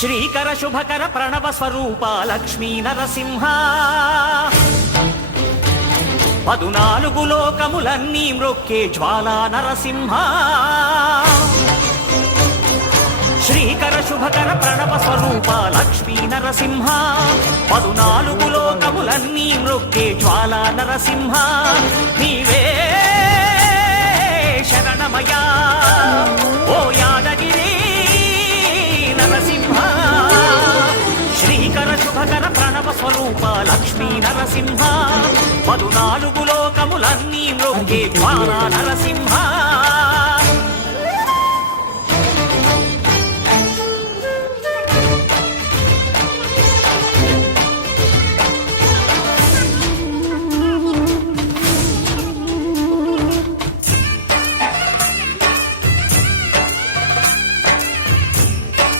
శ్రీకర శుభకర ప్రణవ స్వరూప లక్ష్మీ నరసింహ 14 లోకములన్నీ మ్రొక్కే జ్వాలా నరసింహ శ్రీకర శుభకర ప్రణవ స్వరూప లక్ష్మీ నరసింహ 14 లోకములన్నీ మ్రొక్కే జ్వాలా నరసింహ నీవే శరణమయా ఓ యాదగిరి నరసింహ శ్రీకర శుభకర ప్రణవ స్వరూప లక్ష్మీ నరసింహ 14 లోకములన్నీ మ్రొక్కే జ్వాలా నరసింహ